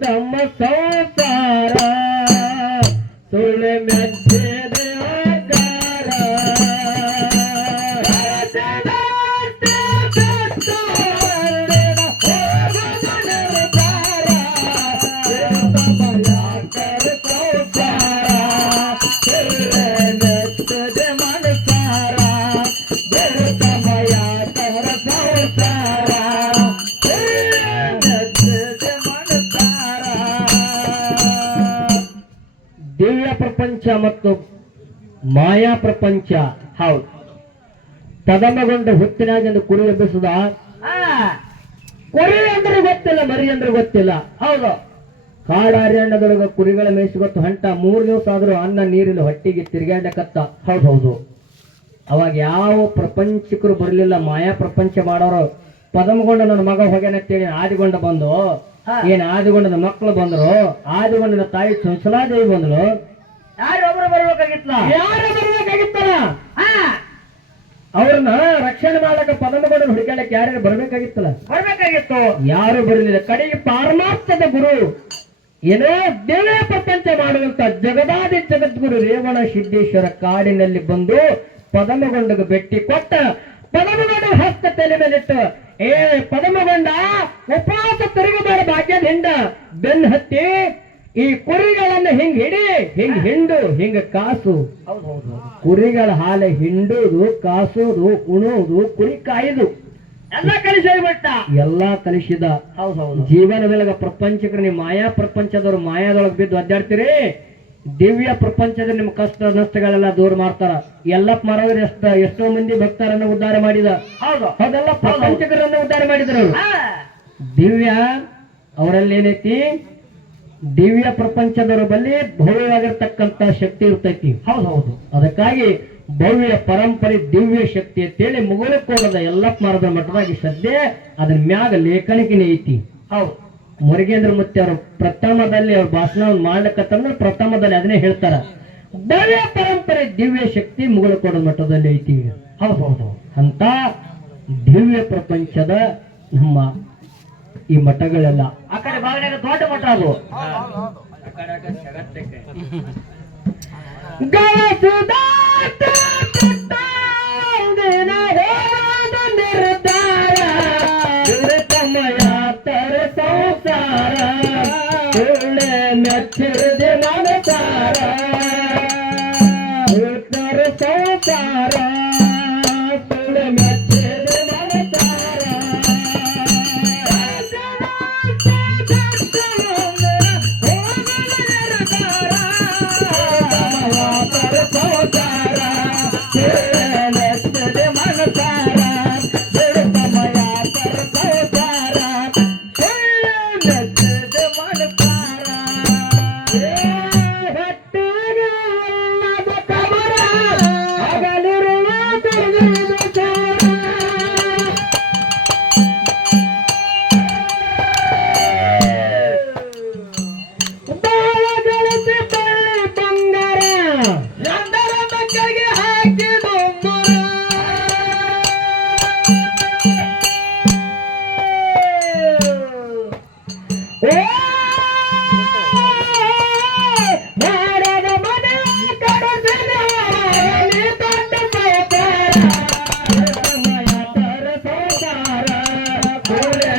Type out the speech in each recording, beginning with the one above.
ತಮ್ಮ ಸಂಸಾರ ಪ್ರಪಂಚ ಮತ್ತು ಮಾಯಾ ಪ್ರಪಂಚ. ಹೌದು. ತದಮಗೊಂಡ ಹೊತ್ತಿನಾಗ ಕುರಿ ಎಬ್ಬಿಸದ? ಕುರಿ ಅಂದ್ರೆ ಗೊತ್ತಿಲ್ಲ ಮರಿ ಅಂದ್ರೆ ಗೊತ್ತಿಲ್ಲ. ಹೌದು. ಕಾಡಾರ್ಯಣ್ಣದೊಳಗ ಕುರಿಗಳ ಮೇಯಿಸಿಗೊತ್ತು ಹಂಟ ಮೂರು ದಿವಸ ಆದ್ರೂ ಅನ್ನ ನೀರಿನ ಹೊಟ್ಟಿಗೆ ತಿರುಗಾಡಕತ್ತ ಹೌದು ಹೌದು. ಅವಾಗ ಯಾವ ಪ್ರಪಂಚಕರು ಬರಲಿಲ್ಲ ಮಾಯಾ ಪ್ರಪಂಚ ಮಾಡೋರು. ಪದಮಗೊಂಡ ನನ್ನ ಮಗ ಹೋಗ್ಯಾನಂತೇಳಿ ಆದಿಗೊಂಡ ಬಂದು ಏನ್ ಆದಿಗೊಂಡನ ಮಕ್ಕಳು ಬಂದರು ಆದಿಗೊಂಡನ ತಾಯಿ ಸುಂಸಲಾದೇವಿ ಬಂದ್ರು ಯಾರೊಬ್ರು ಬರ್ಬೇಕಾಗಿತ್ತಲ್ಲ? ಯಾರು ಬರ್ಬೇಕಾಗಿತ್ತಲ್ಲ? ಅವ್ರನ್ನ ರಕ್ಷಣೆ ಮಾಡಕ ಪದಮಗೊಂಡ ಹುಡುಕಾಡಕ್ಕೆ ಯಾರು ಬರ್ಬೇಕಾಗಿತ್ತಲ್ಲ? ಬರ್ಬೇಕಾಗಿತ್ತು. ಯಾರು ಬರಲಿಲ್ಲ. ಕಡೆಗೆ ಪಾರಮಾರ್ಥದ ಗುರು ಏನೋ ದೇವೇ ಪ್ರಪಂಚ ಮಾಡುವಂತ ಜಗದಾದಿ ಜಗದ್ಗುರು ರೇವಣ ಸಿದ್ದೇಶ್ವರ ಕಾಡಿನಲ್ಲಿ ಬಂದು ಪದಮಗೊಂಡಗ ಬೆಟ್ಟಿ ಕೊಟ್ಟ ಪದಮಗೊಂಡ ಹಸ್ತ ತಲೆ ಮೇಲಿಟ್ಟು ಏ ಪದಮಗೊಂಡ ಉಪವಾಸ ತಿರುಗಬೇಡ ಭಾಗ್ಯದ ಹಿಂಡ ಬೆನ್ ಹತ್ತಿ ಈ ಕುರಿಗಳನ್ನ ಹಿಂಗ್ ಹಿಡಿ ಹಿಂಗ್ ಹಿಂಡು ಹಿಂಗ ಕಾಸು? ಕುರಿಗಳ ಹಾಲೆ ಹಿಂಡುದು ಕಾಸುದು ಉಣೋದು ಕುರಿ ಕಾಯ್ದು ಎಲ್ಲ ಕಲಿಸಿಬಿಟ್ಟ ಎಲ್ಲಾ ಕಲಿಸಿದ. ಜೀವನ ಬೆಳಗ ಪ್ರಪಂಚಕ್ಕೆ ನೀವು ಮಾಯಾ ಪ್ರಪಂಚದವ್ರು ಮಾಯಾದೊಳಗೆ ಬಿದ್ದು ಒದ್ದಾಡ್ತೀರಿ ದಿವ್ಯ ಪ್ರಪಂಚದ ನಿಮ್ಮ ಕಷ್ಟ ನಷ್ಟಗಳೆಲ್ಲ ದೂರ ಮಾಡ್ತಾರ. ಎಲ್ಲಪ್ಪ ಮರವರು ಎಷ್ಟ ಎಷ್ಟೋ ಮಂದಿ ಭಕ್ತರನ್ನ ಉದ್ಧಾರ ಮಾಡಿದ. ಅದೆಲ್ಲ ಪ್ರಪಂಚಕರನ್ನ ಉದ್ಧಾರ ಮಾಡಿದ್ರು. ದಿವ್ಯ ಅವರಲ್ಲಿ ಏನೈತಿ ದಿವ್ಯ ಪ್ರಪಂಚದವರ ಬಳಿ ಭವ್ಯವಾಗಿರ್ತಕ್ಕಂಥ ಶಕ್ತಿ ಇರ್ತೈತಿ. ಹೌದು ಹೌದು. ಅದಕ್ಕಾಗಿ ಭವ್ಯ ಪರಂಪರೆ ದಿವ್ಯ ಶಕ್ತಿ ಅಂತೇಳಿ ಎಲ್ಲಪ್ಪ ಮರದ ಮಠದಾಗಿ ಸದ್ಯ ಅದ್ರ ಮ್ಯಾಗ ಲೇಖನಿಕಿನ ಐತಿ. ಹೌದು. ಮುರುಗೇಂದ್ರ ಮುತ್ತಿ ಅವರು ಪ್ರಥಮದಲ್ಲಿ ಅವ್ರ ಭಾಷಣ ಮಾಡ್ಲಿಕ್ಕಂದ್ರೆ ಪ್ರಥಮದಲ್ಲಿ ಅದನ್ನೇ ಹೇಳ್ತಾರ. ಭವ್ಯ ಪರಂಪರೆ ದಿವ್ಯ ಶಕ್ತಿ ಮುಗುಳಕೋಣದ ಮಠದಲ್ಲಿ ಐತಿ. ಹೌದು ಹೌದು. ಅಂತ ದಿವ್ಯ ಪ್ರಪಂಚದ ನಮ್ಮ ಈ ಮಠಗಳೆಲ್ಲ. ಆ ಕಡೆ ಬಾಗಿಲಾಗ ದೊಡ್ಡ ಮಠ ಅದು. ಸಂಸಾರ ಮೆಚ್ಚಿದೆ ಮನಸಾರ Amen.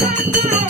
Thank you.